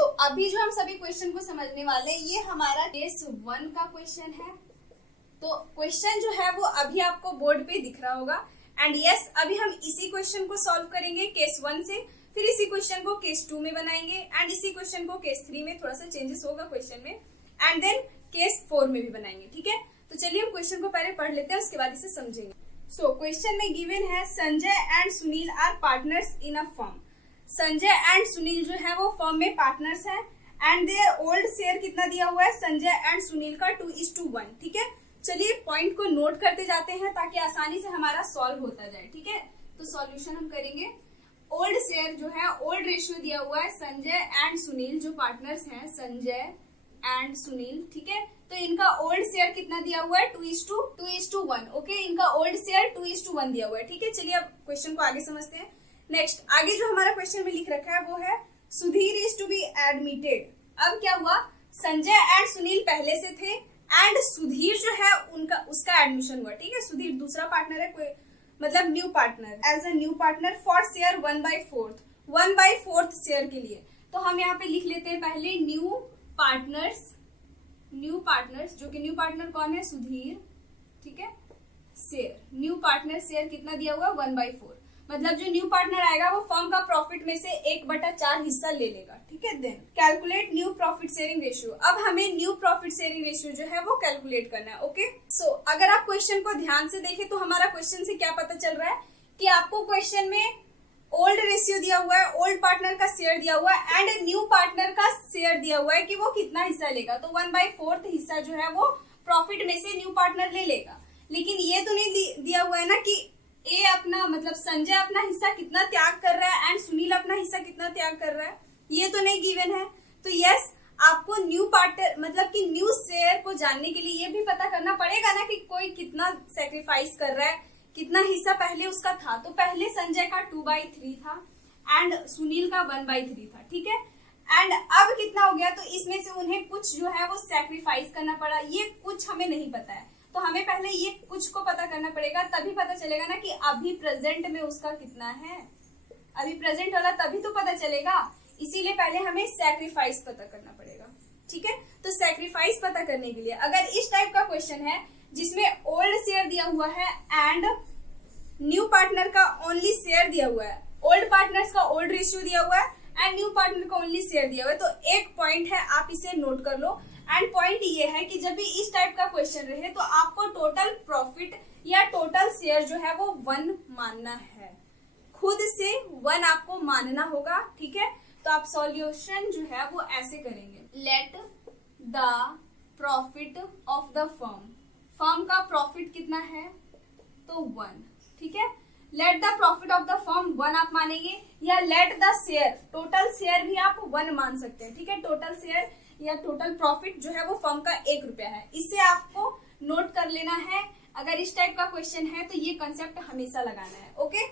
अभी जो हम सभी क्वेश्चन को समझने वाले हैं, ये हमारा केस 1 का क्वेश्चन है। तो क्वेश्चन जो है वो अभी आपको बोर्ड पे दिख रहा होगा। एंड यस, अभी हम इसी क्वेश्चन को सॉल्व करेंगे केस 1 से, फिर इसी क्वेश्चन को केस 2 में बनाएंगे, एंड इसी क्वेश्चन को केस 3 में, थोड़ा सा चेंजेस होगा क्वेश्चन में, एंड देन केस 4 में भी बनाएंगे। ठीक है, तो चलिए हम क्वेश्चन को पहले पढ़ लेते हैं, उसके बाद इसे समझेंगे। क्वेश्चन में गिवन है Sanjay and Sunil are partners in a firm. Sanjay and Sunil जो है वो फर्म में पार्टनर्स हैं, एंड देयर ओल्ड शेयर कितना दिया हुआ है संजय एंड सुनील का 2:1। ठीक है, चलिए पॉइंट को नोट करते जाते हैं ताकि आसानी से हमारा सॉल्व होता जाए। ठीक है, तो सॉल्यूशन हम करेंगे। ओल्ड शेयर जो है, ओल्ड रेशियो दिया हुआ है संजय एंड सुनील जो पार्टनर्स हैं, संजय एंड सुनील। ठीक है, तो इनका ओल्ड शेयर कितना दिया हुआ है 2:1। ओके, इनका ओल्ड शेयर 2:1 दिया हुआ है। ठीक है, चलिए अब क्वेश्चन को आगे समझते हैं। नेक्स्ट, आगे जो हमारा क्वेश्चन में लिख रखा है वो है Sudhir is to be admitted. अब क्या हुआ, संजय एंड सुनील पहले से थे एंड सुधीर जो है उसका एडमिशन हुआ। ठीक है, सुधीर दूसरा पार्टनर है, कोई मतलब new partner, as a new partner for share 1/4 share के लिए। तो हम यहाँ पे लिख लेते हैं पहले न्यू पार्टनर्स, जो कि न्यू पार्टनर कौन है, सुधीर। ठीक है, शेयर, न्यू पार्टनर शेयर कितना दिया हुआ 1/4, मतलब जो न्यू पार्टनर आएगा वो फर्म का प्रॉफिट में से 1/4 हिस्सा ले लेगा। ठीक है, then calculate new profit sharing ratio. अब हमें न्यू प्रॉफिट शेयरिंग रेशियो जो है वो कैलकुलेट करना है। ओके, अगर आप क्वेश्चन को ध्यान से देखें तो हमारा क्वेश्चन से क्या पता चल रहा है कि आपको क्वेश्चन में ओल्ड रेशियो दिया हुआ है, ओल्ड पार्टनर का शेयर दिया हुआ है, एंड न्यू पार्टनर का शेयर दिया हुआ है कि वो कितना हिस्सा लेगा। तो 1/4 हिस्सा जो है वो प्रॉफिट में से न्यू पार्टनर ले लेगा। लेकिन ये तो नहीं दिया हुआ है ना कि ए अपना, मतलब संजय अपना हिस्सा कितना त्याग कर रहा है एंड सुनील अपना हिस्सा कितना त्याग कर रहा है, ये तो नहीं गिवन है। तो यस, आपको न्यू पार्टनर मतलब कि न्यू शेयर को जानने के लिए ये भी पता करना पड़ेगा ना कि कोई कितना सेक्रीफाइस कर रहा है, कितना हिस्सा पहले उसका था। तो पहले संजय का 2/3 था एंड सुनील का 1/3 था। ठीक है, एंड अब कितना हो गया, तो इसमें से उन्हें कुछ जो है वो सेक्रीफाइस करना पड़ा। ये कुछ हमें नहीं पता है, तो हमें पहले ये कुछ को पता करना पड़ेगा, तभी पता चलेगा ना कि अभी प्रेजेंट में उसका कितना है। अभी प्रेजेंट वाला तभी तो पता चलेगा, इसीलिए पहले हमें सैक्रिफाइस पता करना पड़ेगा। ठीक है, तो सैक्रिफाइस पता करने के लिए अगर इस टाइप का क्वेश्चन है जिसमें ओल्ड शेयर दिया हुआ है एंड न्यू पार्टनर का ओनली शेयर दिया हुआ है, ओल्ड पार्टनर्स का ओल्ड रेशियो दिया हुआ है एंड न्यू पार्टनर का ओनली शेयर दिया हुआ है, तो एक पॉइंट है, आप इसे नोट कर लो। एंड पॉइंट ये है कि जब भी इस टाइप का क्वेश्चन रहे तो आपको टोटल प्रॉफिट या टोटल शेयर जो है वो 1 मानना है, खुद से 1 आपको मानना होगा। ठीक है, तो आप सॉल्यूशन जो है वो ऐसे करेंगे, let the profit of the firm का प्रॉफिट कितना है तो 1। ठीक है, let the profit of the firm 1 आप मानेंगे, या let the share, total share भी आप 1 मान सकते हैं। ठीक है, टोटल शेयर या टोटल प्रॉफिट जो है वो फर्म का 1 रुपया है, इसे आपको नोट कर लेना है। अगर इस टाइप का क्वेश्चन है तो ये कंसेप्ट हमेशा लगाना है। ओके,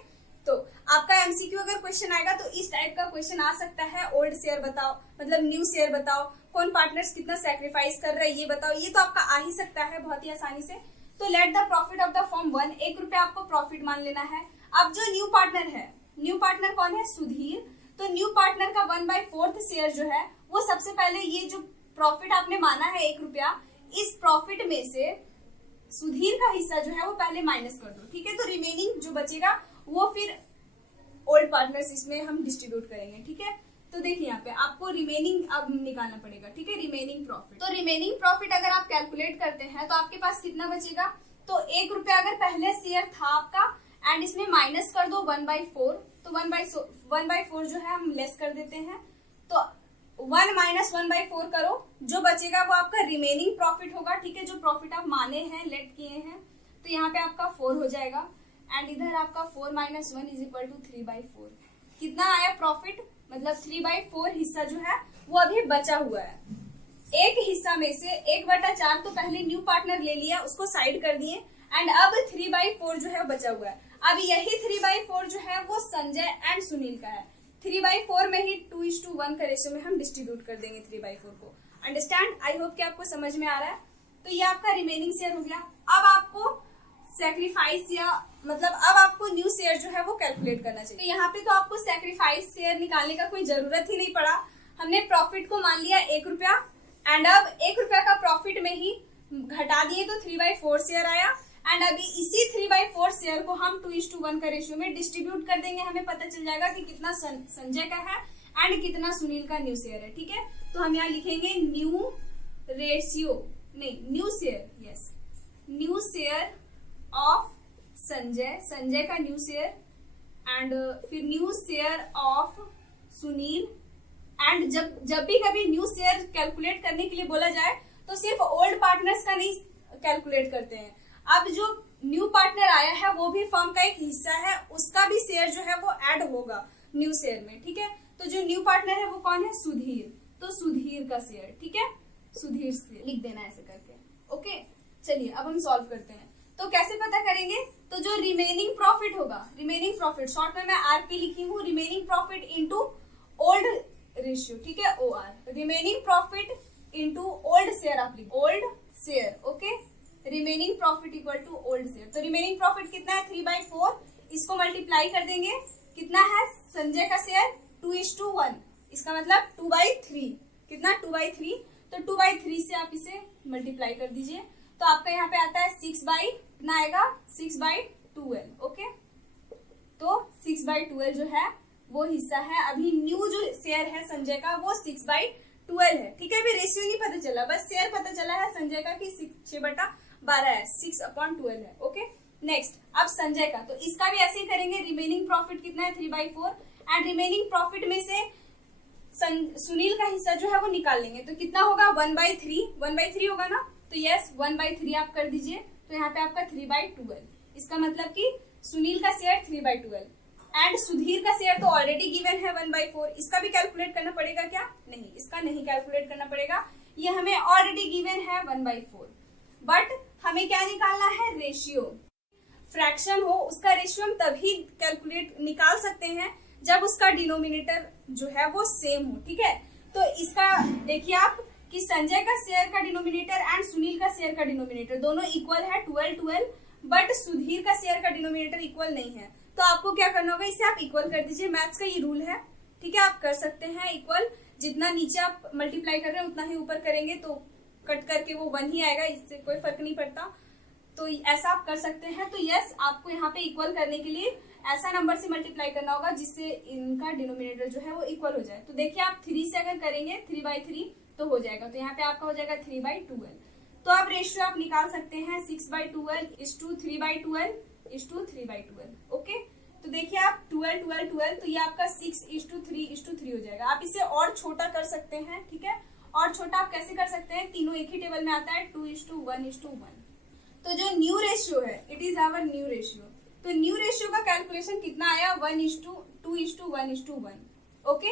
तो आपका एमसीक्यू अगर क्वेश्चन आएगा तो इस टाइप का क्वेश्चन आ सकता है, ओल्ड शेयर बताओ, मतलब न्यू शेयर बताओ, कौन पार्टनर्स कितना सैक्रिफाइस कर रहा है ये बताओ, ये तो आपका आ ही सकता है बहुत ही आसानी से। तो let the profit of the firm 1, 1 रुपया आपको प्रॉफिट मान लेना है। अब जो न्यू पार्टनर है, न्यू पार्टनर कौन है, सुधीर, तो न्यू पार्टनर का 1/4 शेयर जो है वो सबसे पहले ये जो प्रॉफिट आपने माना है 1 रुपया, इस प्रॉफिट में से सुधीर का हिस्सा जो है वो पहले माइनस कर दो। ठीक है, तो रिमेनिंग जो बचेगा वो फिर ओल्ड पार्टनर्स इसमें हम डिस्ट्रीब्यूट करेंगे। ठीक है, तो देखिए यहाँ पे आपको रिमेनिंग अब निकालना पड़ेगा। ठीक है, रिमेनिंग प्रॉफिट, तो रिमेनिंग प्रॉफिट अगर आप कैलकुलेट करते हैं तो आपके पास कितना बचेगा, तो 1 रुपया अगर पहले शेयर था आपका एंड इसमें माइनस कर दो 1/4, तो 1/4 जो है हम लेस कर देते हैं, तो 1 - 1/4 करो, जो बचेगा वो आपका रिमेनिंग प्रॉफिट होगा। ठीक है, जो प्रॉफिट आप माने हैं, लेट किए हैं, तो यहाँ पे आपका 4 हो जाएगा एंड इधर आपका 4 - 1 = 3/4। कितना आया प्रॉफिट, मतलब 3/4 हिस्सा जो है वो अभी बचा हुआ है। एक हिस्सा में से 1/4 तो पहले न्यू पार्टनर ले लिया, उसको साइड कर दिए, एंड अब 3/4 जो है बचा हुआ है। अब यही 3/4 जो है वो संजय एंड सुनील का है। 3/4 में ही 2:1 का रेशियो में हम डिस्ट्रीब्यूट कर देंगे 3/4 को। अंडरस्टैंड, आई होप कि आपको समझ में आ रहा है। तो ये आपका रिमेनिंग शेयर हो गया। अब आपको सैक्रिफाइस या मतलब अब आपको न्यू शेयर जो है वो कैलकुलेट करना चाहिए। तो यहाँ पे तो आपको सैक्रिफाइस शेयर निकालने का कोई जरूरत ही नहीं पड़ा, हमने प्रॉफिट को मान लिया 1 रुपया, एंड अब 1 रुपया का प्रॉफिट में ही घटा दिए तो 3/4 शेयर आया, एंड अभी इसी 3/4 शेयर को हम 2:1 का रेशियो में डिस्ट्रीब्यूट कर देंगे। हमें पता चल जाएगा कि कितना संजय का है एंड कितना सुनील का न्यू शेयर है। ठीक है, तो हम यहाँ लिखेंगे new share, yes, new share of Sanjay का न्यू शेयर, एंड फिर new share of Sunil. And जब भी कभी न्यू शेयर कैलकुलेट करने के लिए बोला जाए तो सिर्फ ओल्ड पार्टनर्स का नहीं कैलकुलेट करते हैं। अब जो न्यू पार्टनर आया है वो भी फर्म का एक हिस्सा है, उसका भी शेयर जो है वो ऐड होगा न्यू शेयर में। ठीक है, तो जो न्यू पार्टनर है वो कौन है? सुधीर, तो सुधीर का शेयर। ठीक है, सुधीर से लिख देना ऐसे करके। ओके, चलिए अब हम सॉल्व करते हैं। तो कैसे पता करेंगे? तो जो रिमेनिंग प्रॉफिट होगा, रिमेनिंग प्रॉफिट शॉर्ट में मैं आरपी लिखी हूँ, remaining profit into old ratio. ठीक है, OR, remaining profit into old share, आप लिख old share. Okay, remaining profit equal to old share. तो रिमेनिंग प्रॉफिट कितना है? 3/4, इसको मल्टीप्लाई कर देंगे, कितना है संजय का शेयर? 2:1, इसका मतलब 2/3, कितना? 2/3, तो 2/3 से आप इसे मल्टीप्लाई कर दीजिए, तो आपका यहाँ पे आता है 6/कितना आएगा? 6/12। ओके, तो 6/12 जो है वो हिस्सा है। अभी न्यू जो शेयर है संजय का वो 6/12 है। ठीक है, अभी रेशियो नहीं पता चला, बस शेयर पता चला है संजय का कि 6/12 है, 6/12 है। ओके, नेक्स्ट अब संजय का, तो इसका भी ऐसे ही करेंगे। रिमेनिंग प्रॉफिट कितना है? 3/4, एंड रिमेनिंग प्रॉफिट में से सुनील का हिस्सा जो है वो निकाल लेंगे, तो कितना होगा? 1/3 होगा ना, तो यस 1/3 आप कर दीजिए, तो यहाँ पे आपका 3/12, इसका मतलब कि सुनील का शेयर 3/12, एंड सुधीर का शेयर तो ऑलरेडी गिवन है 1/4। इसका भी कैलकुलेट करना पड़ेगा क्या? नहीं, इसका नहीं कैलकुलेट करना पड़ेगा, ये हमें ऑलरेडी गिवन है 1/4। बट हमें क्या निकालना है? रेशियो। फ्रैक्शन हो उसका रेशियो हम तभी कैलकुलेट निकाल सकते हैं जब उसका डिनोमिनेटर जो है वो सेम हो। ठीक है, तो इसका देखिए आप कि संजय का शेयर का डिनोमिनेटर एंड सुनील का शेयर का डिनोमिनेटर दोनों इक्वल है 12, बट सुधीर का शेयर का डिनोमिनेटर इक्वल नहीं है। तो आपको क्या करना होगा? इसे आप इक्वल कर दीजिए, मैथ्स का ये रूल है। ठीक है, आप कर सकते हैं इक्वल, जितना नीचे आप मल्टीप्लाई कर रहे हैं उतना ही ऊपर करेंगे, तो कट करके वो 1 ही आएगा, इससे कोई फर्क नहीं पड़ता। तो ऐसा आप कर सकते हैं। तो यस, आपको यहाँ पे इक्वल करने के लिए ऐसा नंबर से मल्टीप्लाई करना होगा जिससे इनका डिनोमिनेटर जो है वो इक्वल हो जाए। तो देखिए आप 3 से अगर करेंगे 3/3 तो हो जाएगा, तो यहाँ पे आपका हो जाएगा 3/12। तो आप रेशियो आप निकाल सकते हैं 6/12:3/12:3/12। ओके, तो देखिए आप 12 तो ये आपका 6:3:3 हो जाएगा। आप इसे और छोटा कर सकते हैं। ठीक है, और छोटा आप कैसे कर सकते हैं? तीनों एक ही टेबल में आता है, 2:1:1। तो जो न्यू रेशियो है, it is our new ratio. तो न्यू रेशियो का कैलकुलेशन कितना आया? 1:2:1:1। ओके,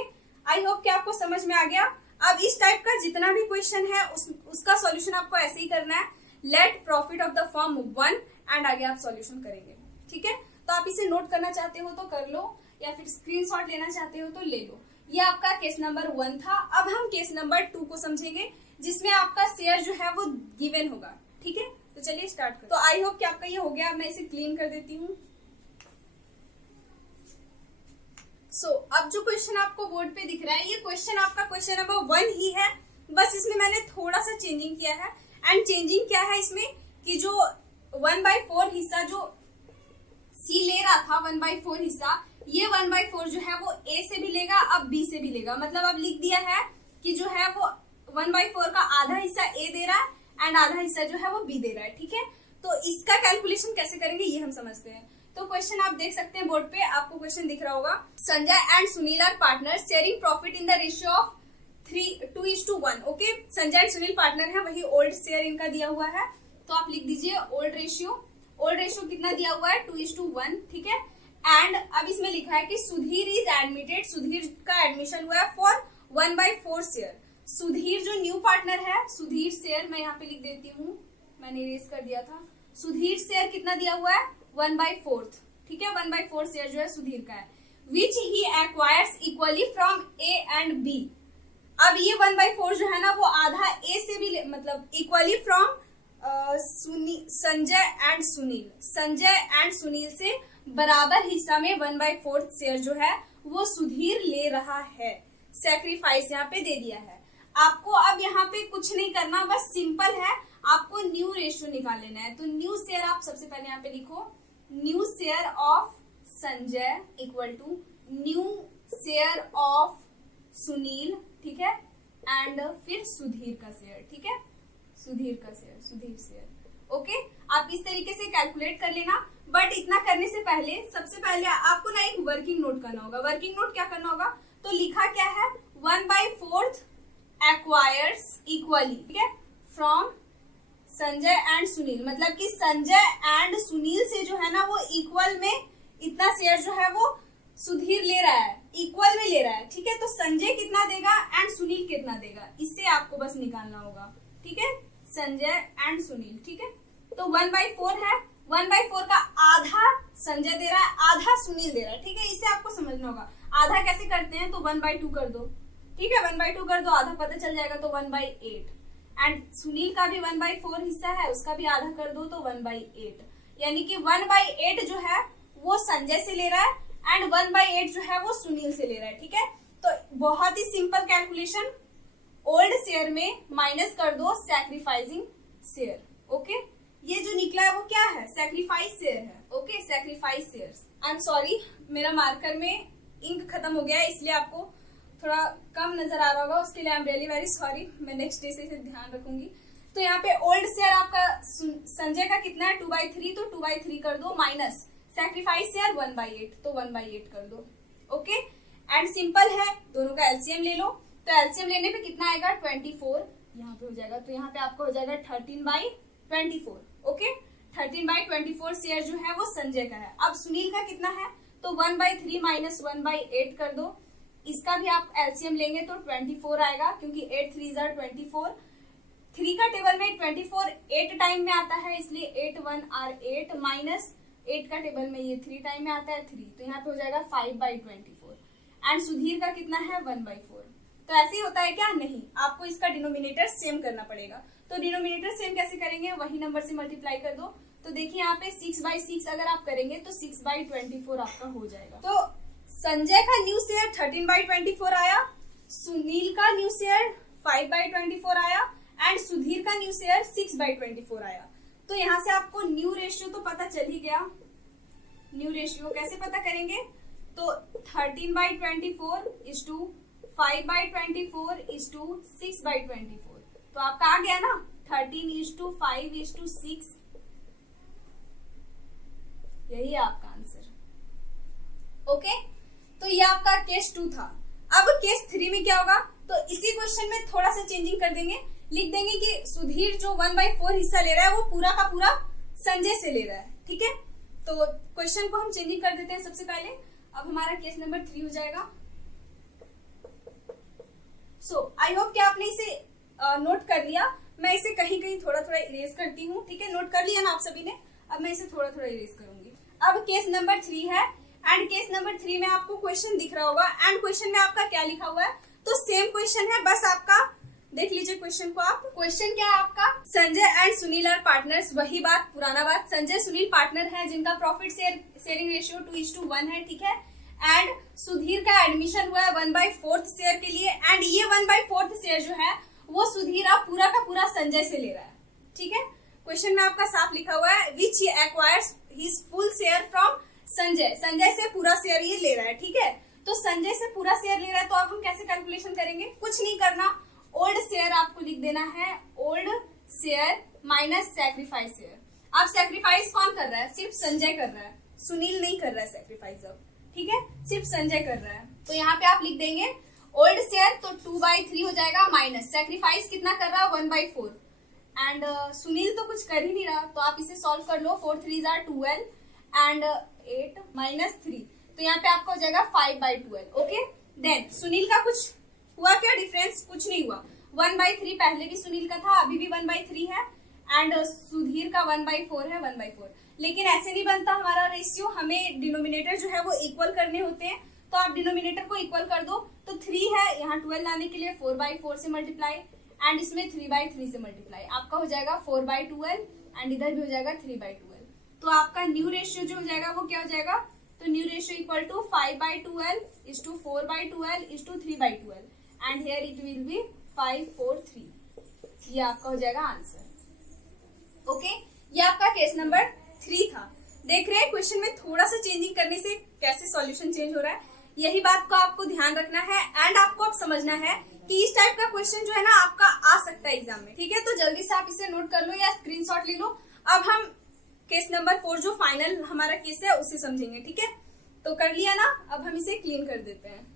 आई होप कि आपको समझ में आ गया। अब इस टाइप का जितना भी क्वेश्चन है उसका सॉल्यूशन आपको ऐसे ही करना है, let profit of the firm 1, and आगे आप सॉल्यूशन करेंगे। ठीक है, तो आप इसे नोट करना चाहते हो तो कर लो, या फिर स्क्रीनशॉट लेना चाहते हो तो ले लो। ये आपका केस नंबर 1 था। अब हम केस नंबर 2 को समझेंगे, जिसमें आपका शेयर जो है वो गिवन होगा। ठीक है, तो चलिए स्टार्ट करें। तो आई होप कि आपका ये हो गया। मैं इसे क्लीन कर देती हूँ। अब जो क्वेश्चन आपको बोर्ड पे दिख रहा है, ये क्वेश्चन आपका क्वेश्चन नंबर 1 ही है, बस इसमें मैंने थोड़ा सा चेंजिंग किया है। एंड चेंजिंग क्या है इसमें कि जो 1/4 हिस्सा जो सी ले रहा था, 1/4 हिस्सा, ये 1/4 जो है वो ए से भी लेगा, अब बी से भी लेगा। मतलब अब लिख दिया है कि जो है वो 1/4 का आधा हिस्सा ए दे रहा है एंड आधा हिस्सा जो है वो बी दे रहा है। ठीक है, तो इसका कैलकुलेशन कैसे करेंगे ये हम समझते हैं। तो क्वेश्चन आप देख सकते हैं बोर्ड पे, आपको क्वेश्चन दिख रहा होगा। Sanjay and Sunil are partner sharing profit in the ratio of 2:1। Okay, Sanjay and Sunil partner है, वही ओल्ड शेयर इनका दिया हुआ है, तो आप लिख दीजिए ओल्ड रेशियो। ओल्ड रेशियो कितना दिया हुआ है? 2:1। ठीक है, एंड अब इसमें लिखा है कि सुधीर इज एडमिटेड, सुधीर का एडमिशन हुआ है फॉर 1/4 शेयर। सुधीर जो न्यू पार्टनर है, सुधीर शेयर मैं यहाँ पे लिख देती हूँ, मैंने इरेज कर दिया था। सुधीर शेयर कितना दिया हुआ है? 1/4। ठीक है, 1/4 शेयर जो है सुधीर का है, which he acquires equally from A and B. अब ये 1/4 जो है ना वो आधा ए से भी मतलब equally from Sanjay and Sunil, Sanjay and Sunil से बराबर हिस्सा में 1/4 शेयर जो है वो सुधीर ले रहा है। सैक्रिफाइस यहाँ पे दे दिया है। आपको अब यहाँ पे कुछ नहीं करना, बस सिंपल है, आपको न्यू रेशियो निकाल लेना है। तो न्यू शेयर आप सबसे पहले यहाँ पे लिखो, new share of Sanjay equal to new share of Sunil, ठीक है, एंड फिर सुधीर का शेयर, ठीक है, सुधीर का शेयर, सुधीर शेयर। ओके, आप इस तरीके से कैलकुलेट कर लेना। बट इतना करने से पहले सबसे पहले आपको ना एक वर्किंग नोट करना होगा। वर्किंग नोट क्या करना होगा, तो लिखा क्या है, 1/4 एक्वायर्स इक्वली, ठीक है, फ्रॉम संजय एंड सुनील, मतलब कि संजय एंड सुनील से जो है ना वो इक्वल में इतना शेयर जो है वो सुधीर ले रहा है, इक्वल में ले रहा है, ठीक है। तो संजय कितना देगा एंड सुनील कितना देगा, इससे आपको बस निकालना होगा, ठीक है, संजय एंड सुनील, ठीक है। तो 1/4 है, 1/4 का आधा संजय दे रहा है, आधा सुनील दे रहा है, ठीक है, इसे आपको समझना होगा। आधा कैसे करते हैं, तो 1/2 कर दो, ठीक है, 1/2 कर दो, आधा पता चल जाएगा, तो 1/8। एंड सुनील का भी 1/4 हिस्सा है, उसका भी आधा कर दो, तो 1/8, यानी कि 1/8 जो है वो संजय से ले रहा है एंड 1/8 जो है वो सुनील से ले रहा है, ठीक है। तो बहुत ही सिंपल कैलकुलेशन, ओल्ड शेयर में माइनस कर दो सैक्रिफाइसिंग शेयर। ओके, ये जो निकला है वो क्या है, सैक्रिफाइस शेयर है। Okay, sacrifice shares. I am sorry, मेरा मार्कर में इंक खत्म हो गया है, इसलिए आपको थोड़ा कम नजर आ रहा होगा, उसके लिए I am really very sorry. मैं नेक्स्ट डे से इसे ध्यान रखूंगी। तो यहाँ पे ओल्ड शेयर आपका संजय का कितना है, 2/3, तो 2/3 कर दो, माइनस सैक्रिफाइस शेयर 1/8, तो 1/8 कर दो। ओके, एंड सिंपल है, दोनों का एलसीएम ले लो। तो एलसीएम लेने पे कितना आएगा, 24 यहाँ पे हो जाएगा, तो यहाँ पे आपका हो जाएगा 13/24। ओके, 13/24 शेयर जो है वो संजय का है। अब सुनील का कितना है, तो 1/3 माइनस 1/8 कर दो, इसका भी आप एलसीएम लेंगे तो 24 आएगा, क्योंकि 8 3 जार 24। 3 का टेबल में 24 8 टाइम में आता है, इसलिए 8 1 आर 8, माइनस 8 का टेबल में ये 3 टाइम में आता है 3, तो यहाँ पे हो जाएगा 5/24। एंड सुधीर का कितना है, 1/4। तो ऐसे ही होता है क्या, नहीं, आपको इसका डिनोमिनेटर सेम करना पड़ेगा। तो डिनोमिनेटर सेम कैसे करेंगे, वही नंबर से मल्टीप्लाई कर दो। तो देखिए यहाँ पे 6/6 अगर आप करेंगे तो 6/24 आपका हो जाएगा। तो संजय का न्यू शेयर 13/24 आया, सुनील का न्यू शेयर 5/24 आया एंड सुधीर का न्यू शेयर 6/24 आया। तो यहाँ से आपको न्यू रेशियो तो पता चल ही गया। न्यू रेशियो कैसे पता करेंगे, तो 13/24 इज टू 5/24 इज टू 6/24। तो आपका आ गया ना, 13:5:6, यही है आपका आंसर। ओके, तो ये आपका केस 2 था। अब केस 3 में क्या होगा, तो इसी क्वेश्चन में थोड़ा सा चेंजिंग कर देंगे, लिख देंगे कि सुधीर जो 1/4 हिस्सा ले रहा है वो पूरा का पूरा संजय से ले रहा है, ठीक है। तो क्वेश्चन को हम चेंजिंग कर देते हैं सबसे पहले। अब हमारा केस नंबर 3 हो जाएगा। सो आई होप कि आपने इसे नोट कर लिया। मैं इसे कहीं कहीं थोड़ा थोड़ा इरेज करती हूँ, ठीक है, नोट कर लिया ना आप सभी ने। अब मैं इसे थोड़ा थोड़ा इरेज करूंगी। अब केस नंबर 3 है एंड केस नंबर 3 में आपको क्वेश्चन दिख रहा होगा एंड क्वेश्चन में आपका क्या लिखा हुआ है, तो सेम क्वेश्चन है, बस आपका देख लीजिए क्वेश्चन को आप। क्वेश्चन क्या है आपका, Sanjay and Sunil are partners, वही बात, पुराना बात, संजय सुनील पार्टनर है जिनका प्रॉफिट शेयरिंग रेशियो 2:1 है, ठीक है। एंड सुधीर का एडमिशन हुआ है 1/4 शेयर के लिए एंड ये 1/4 शेयर जो है वो सुधीर अब पूरा का पूरा संजय से ले रहा है, ठीक है। क्वेश्चन में आपका साफ लिखा हुआ है which he acquires his full share from Sanjay, Sanjay से पूरा शेयर ये ले रहा है, ठीक है। तो संजय से पूरा शेयर ले रहा है, तो अब हम कैसे कैलकुलेशन करेंगे, कुछ नहीं करना, ओल्ड शेयर आपको लिख देना है, old share minus sacrifice share. अब सैक्रिफाइस कौन कर रहा है, सिर्फ संजय कर रहा है, सुनील नहीं कर रहा है सैक्रिफाइस अब, ठीक है, सिर्फ संजय कर रहा है। तो यहाँ पे आप लिख देंगे ओल्ड शेयर, तो 2/3 हो जाएगा, माइनस सैक्रिफाइस कितना कर रहा है 1/4 एंड सुनील तो कुछ कर ही नहीं रहा, तो आप इसे सॉल्व कर लो, 4 3 जार 12 एंड 8 माइनस 3, तो यहाँ पे आपका हो जाएगा 5/12। ओके, देन सुनील का कुछ हुआ क्या डिफरेंस, कुछ नहीं हुआ, 1/3 पहले भी सुनील का था, अभी भी 1/3 है एंड सुधीर का 1/4 है, 1/4। लेकिन ऐसे नहीं बनता हमारा रेशियो, हमें डिनोमिनेटर जो है वो इक्वल करने होते हैं, तो आप डिनोमिनेटर को इक्वल कर दो। तो 3 है, यहाँ 12 लाने के लिए 4/4 से मल्टीप्लाई एंड इसमें 3/3 से मल्टीप्लाई, आपका हो जाएगा 4/12 एंड इधर भी हो जाएगा 3/12। तो आपका न्यू रेशियो जो हो जाएगा वो क्या हो जाएगा, तो new ratio equal to 5/12 is to 4/12 is to 3/12 and here it will be 543। ये आपका हो जाएगा आंसर। ओके, ये आपका केस नंबर 3 था। देख रहे हैं क्वेश्चन में थोड़ा सा चेंजिंग करने से कैसे सॉल्यूशन चेंज हो रहा है। यही बात को आपको ध्यान रखना है एंड आपको अब समझना है कि इस टाइप का क्वेश्चन जो है ना आपका आ सकता है एग्जाम में। ठीक है, तो जल्दी से आप इसे नोट कर लो या स्क्रीनशॉट ले लो। अब हम केस नंबर 4 जो फाइनल हमारा केस है उसे समझेंगे। ठीक है, तो कर लिया ना, अब हम इसे क्लीन कर देते हैं।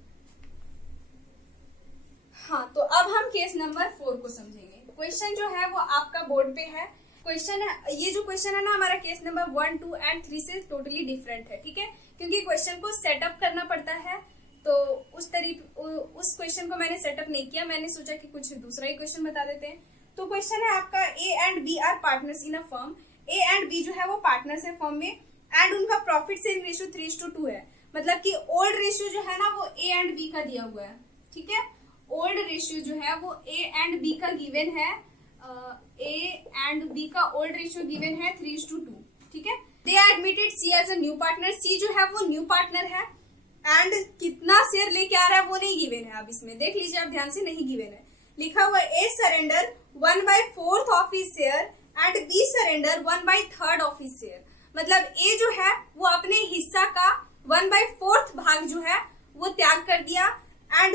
हाँ, तो अब हम केस नंबर 4 को समझेंगे। क्वेश्चन जो है वो आपका बोर्ड पे है। क्वेश्चन है, ये जो क्वेश्चन है ना हमारा केस नंबर 1, 2 एंड 3 से टोटली डिफरेंट है। ठीक है, क्योंकि क्वेश्चन को सेटअप करना पड़ता है, तो उस क्वेश्चन को मैंने सेटअप नहीं किया। मैंने सोचा कि कुछ दूसरा ही क्वेश्चन बता देते हैं। तो क्वेश्चन है आपका A and B are partners in a firm. A and B जो है वो पार्टनर्स है फर्म में एंड उनका प्रॉफिट शेयरिंग रेशियो 3:2 है। मतलब कि ओल्ड रेशियो जो है ना वो ए एंड बी का दिया हुआ है। ठीक है, ओल्ड रेशियो जो है वो ए एंड बी का गिवन है। ए एंड बी का ओल्ड रेशियो गिवन है 3:2। ठीक है, they admitted C as a new partner. C जो है वो न्यू पार्टनर है एंड कितना शेयर लेके आ रहा है वो नहीं गिवन है। अब इसमें देख लीजिए आप ध्यान से, नहीं गिवन है। लिखा हुआ A surrender 1/4 of his share and B surrender 1/3 of his share. मतलब ए जो है वो अपने हिस्सा का 1/4 भाग जो है वो त्याग कर दिया एंड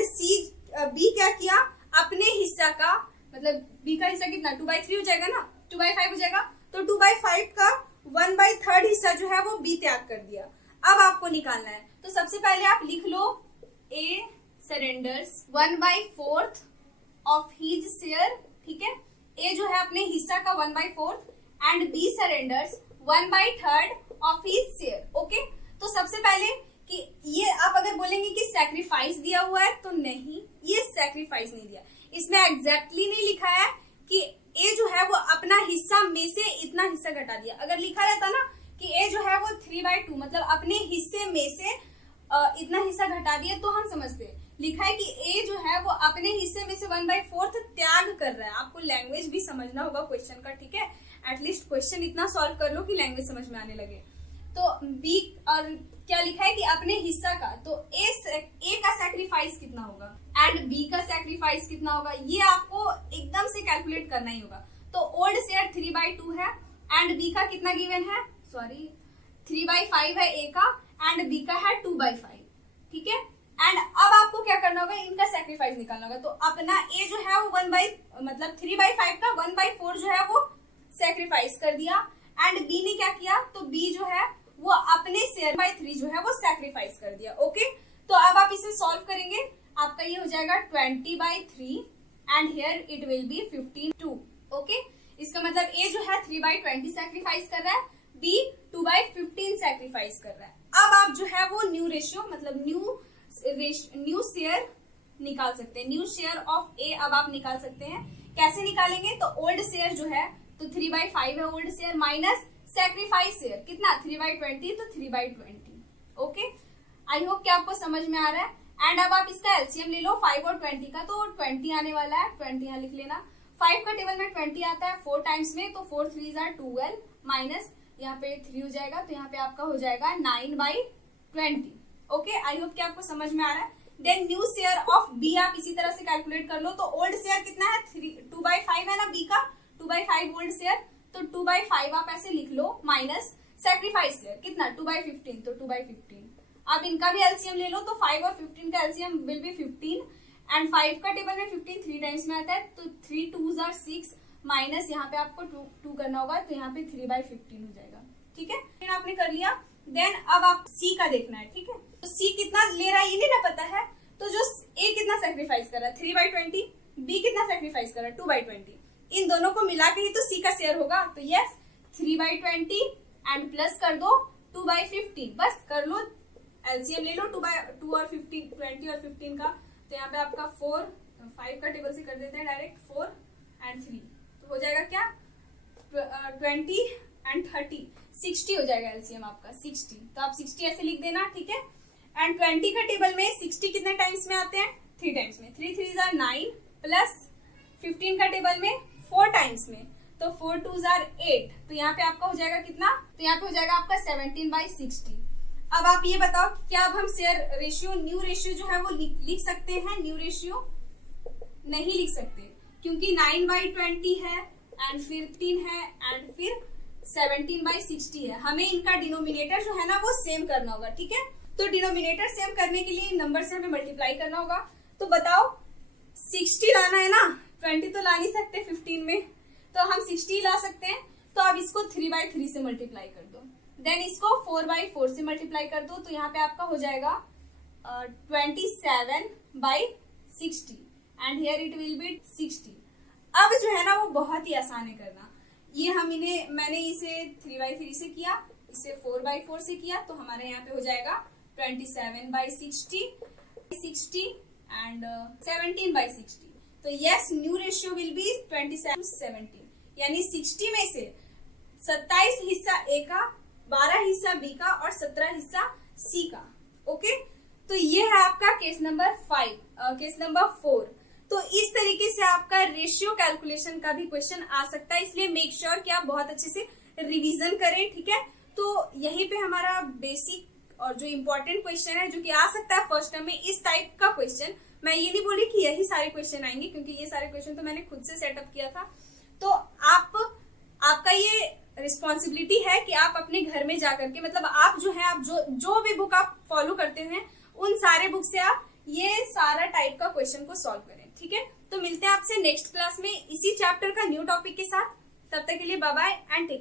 बी क्या किया, अपने हिस्सा का, मतलब बी का हिस्सा कितना 2/3 हो जाएगा ना, 2/5 हो जाएगा, तो 2/5 का 1/3 हिस्सा जो है वो बी त्याग कर दिया। अब आपको निकालना है, तो सबसे पहले आप लिख लो A surrenders 1/4 of his share. ठीक है, ए जो है अपने हिस्सा का 1/4 and B surrenders 1/3 of his share. Okay, तो सबसे पहले कि ये आप अगर बोलेंगे कि सैक्रिफाइस दिया हुआ है, तो नहीं, ये सैक्रिफाइस नहीं दिया। इसमें एग्जैक्टली नहीं लिखा है कि ए जो है वो अपना हिस्सा में से इतना हिस्सा घटा दिया। अगर लिखा रहता ना कि ए जो है वो 3/2 मतलब अपने हिस्से में से इतना हिस्सा घटा दिया तो हम समझते। लिखा है कि ए जो है वो अपने हिस्से में से 1/4 त्याग कर रहा है। आपको लैंग्वेज भी समझना होगा क्वेश्चन का। ठीक है, एटलीस्ट क्वेश्चन इतना सॉल्व कर लो कि लैंग्वेज समझ में आने लगे। तो बी और क्या लिखा है कि अपने हिस्सा का, तो ए का सैक्रिफाइस कितना होगा एंड बी का सैक्रिफाइस कितना होगा, ये आपको एकदम से कैलकुलेट करना ही होगा। तो ओल्ड शेयर 3/2 है एंड बी का कितना गिवन है, सॉरी 3/5 है ए का एंड बी का है 2/5। ठीक है, एंड अब आपको क्या करना होगा, इनका सैक्रिफाइस निकालना होगा। तो अपना ए जो है वो 3/5 का 1/4 जो है वो सैक्रिफाइस कर दिया एंड बी ने क्या किया, तो बी जो है वो अपने शेयर 3 जो है वो सैक्रिफाइस कर दिया। ओके, तो अब आप इसे सॉल्व करेंगे, आपका ये हो जाएगा 20/3 and here it will B 15/2। Okay, इसका मतलब ए जो है 3/20 सैक्रिफाइस कर रहा है, बी 2/15 सैक्रिफाइस कर रहा है। अब आप जो है वो न्यू रेशियो मतलब न्यू शेयर निकाल सकते हैं। न्यू शेयर ऑफ ए अब आप निकाल सकते हैं। कैसे निकालेंगे, तो ओल्ड शेयर जो है तो 3/5 है old share minus sacrifice share कितना 3/20, तो 3/20। ओके, आई होप कि आपको समझ में आ रहा है। एंड अब आप इसका एलसीएम ले लो 5 और 20 का, तो 20 आने वाला है, 20 यहाँ लिख लेना। 5 का टेबल में 20 आता है 4 टाइम्स में, तो 4 3s are 12 माइनस यहाँ पे 3 हो जाएगा, तो यहाँ पे आपका हो जाएगा 9/20। ओके, आई होप कि आपको समझ में आ रहा है। Then new share of B आप इसी तरह से कैलकुलेट कर लो। तो ओल्ड शेयर कितना है 2/5 है ना बी का, 2/5 ओल्ड शेयर, तो 2/5 आप ऐसे लिख लो माइनस सैक्रिफाइस शेयर कितना 2/15, तो 2/15। अब इनका भी एलसीएम ले लो, तो 5 और 15 का एलसीएम विल बी 15 एंड 5 का टेबल में 15 3 टाइम्स में आता है, तो 3 2s are 6 माइनस यहाँ पे आपको 2 करना होगा, तो यहाँ पे 3/15 हो जाएगा। ठीक है, फिर आपने कर लिया। देन अब आप सी का देखना है। ठीक है, तो सी कितना ले रहा है ये नहीं ना पता है, तो जो ए कितना सैक्रिफाइस कर रहा है 3/20, बी कितना सैक्रिफाइस कर रहा है 2/20, इन दोनों को मिला के ही तो सी का शेयर होगा। तो यस 3/20 एंड प्लस कर दो 2/15, बस कर लो एलसीएम ले लो 2 और 15 20 और 15 का, तो यहाँ पे आपका 5 का टेबल से कर देते हैं डायरेक्ट 4 एंड 3, तो हो जाएगा क्या 20 एंड 30 60 हो जाएगा एलसीएम आपका 60, तो आप 60 ऐसे लिख देना। ठीक है, एंड 20 का टेबल में 60 कितने टाइम्स में आते हैं 3 टाइम्स में, 3 3s are 9 प्लस 15 का टेबल में 4 टाइम्स में, तो 4 2s are 8, तो यहाँ पे आपका हो जाएगा कितना, तो यहाँ पे हो जाएगा आपका 17/60। अब आप ये बताओ, क्या अब हम शेयर रेशियो, न्यू रेशियो जो है वो लिख सकते हैं? न्यू रेशियो नहीं लिख सकते, क्योंकि 9/20 है एंड फिर 3 है एंड फिर 17/60 है। हमें इनका डिनोमिनेटर जो है ना वो सेम करना होगा, ठीक है। तो डिनोमिनेटर सेम करने के लिए नंबर से हमें मल्टीप्लाई करना होगा। तो बताओ 60 लाना है ना, 20 तो ला नहीं सकते 15 में, तो हम 60 ला सकते हैं। तो अब इसको 3/3 से मल्टीप्लाई कर दो, देन इसको 4/4 से मल्टीप्लाई कर दो, तो यहाँ पे आपका हो जाएगा 27/60 and here it will B 60। अब जो है ना वो बहुत ही आसान है करना। ये मैंने इसे 3/3 से किया, इसे 4/4 से किया, तो हमारे यहाँ पे हो जाएगा 27/60 एंड 17/60। तो yes, new ratio will be 27/17, यानी 60 में से 27 हिस्सा ए का, 12 हिस्सा बी का और 17 हिस्सा सी का। ओके, तो ये है आपका केस नंबर 5, केस नंबर 4। तो इस तरीके से आपका रेशियो कैलकुलेशन का भी क्वेश्चन आ सकता है, इसलिए मेक श्योर कि आप बहुत अच्छे से रिवीजन करें, ठीक है। तो यहीं पे हमारा बेसिक और जो इम्पोर्टेंट क्वेश्चन है जो कि आ सकता है फर्स्ट टर्म में, इस टाइप का क्वेश्चन। मैं ये नहीं बोली कि यही सारे क्वेश्चन आएंगे, क्योंकि ये सारे क्वेश्चन तो मैंने खुद से सेटअप किया था। तो आपका ये रिस्पॉन्सिबिलिटी है कि आप अपने घर में जाकर के, मतलब आप जो है, आप जो भी बुक आप फॉलो करते हैं उन सारे बुक से आप ये सारा टाइप का क्वेश्चन को सॉल्व करें, ठीक है। तो मिलते हैं आपसे नेक्स्ट क्लास में इसी चैप्टर का न्यू टॉपिक के साथ। तब तक के लिए बाय बाय एंड टेक